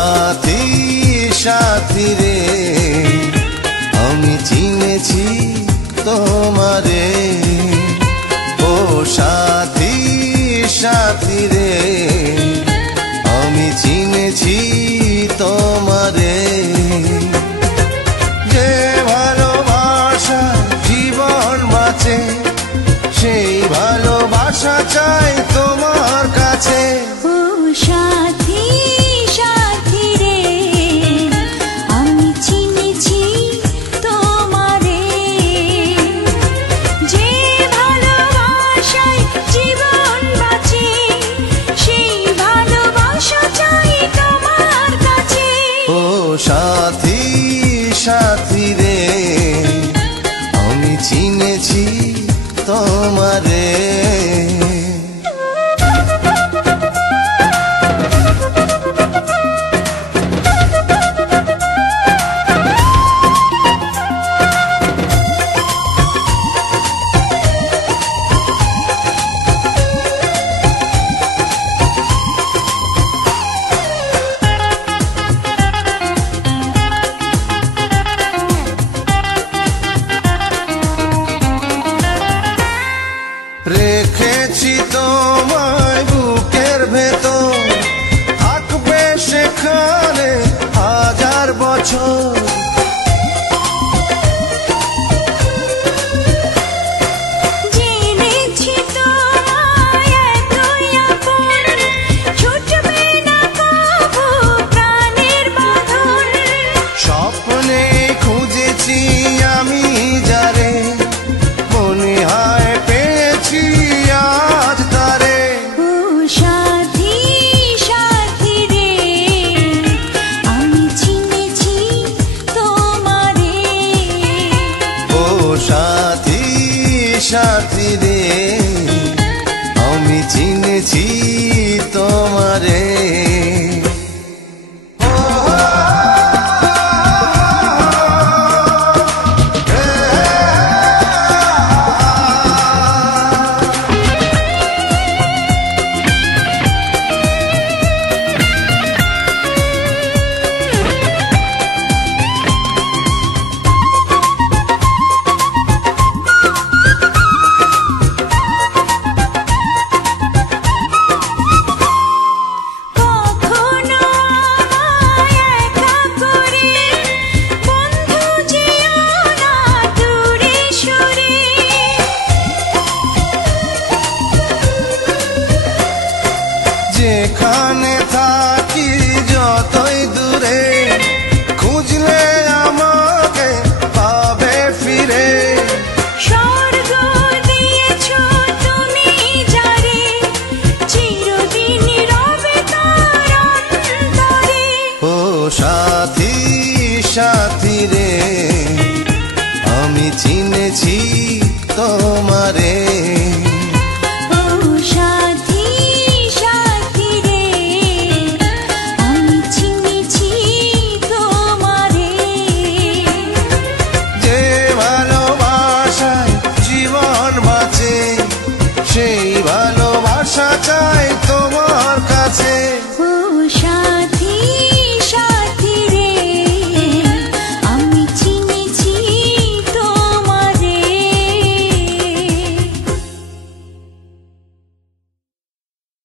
সাথী সাথী রে আমি চিনেছি তোমারে। ও সাথী সাথী রে আমি চিনেছি তোমারে। যে ভালোবাসা জীবন বাঁচে সেই ভালোবাসা চাই তোমার কাছে। ও সাথী সাথী রে আমি চিনেছি তোমারে। যে ভালোবাসায় জীবন বাঁচে সেই ভালোবাসা চাই তোমার কাছে। ও সাথী সাথী রে আমি চিনেছি তোমারে। রেখেছি তোমায় বুকের ভেতর থাকবে সেখানে হাজার বছর। জেনেছি তোমায় এতই আপন ছুটবে না কভু প্রাণের বাঁধন। স্বপ্নে খুঁজেছি আমি যারে মনে হয় পেয়েছি আজ তারে। ও সাথী সাথী রে আমি চিনেছি তোমারে। ও সাথী সাথী রে আমি চিনেছি তোমারে। কখনো আমায় একা করে বন্ধু যেও না দূরে সরে। যেখানে থাকি যতই দূরে খুঁজলে আমাকে পাবে ফিরে। স্বর্গ দিয়েছো তুমি যারে চিরদিন রবে তার অন্তরে। ও সাথী সাথী রে আমি চিনেছি তোমারে।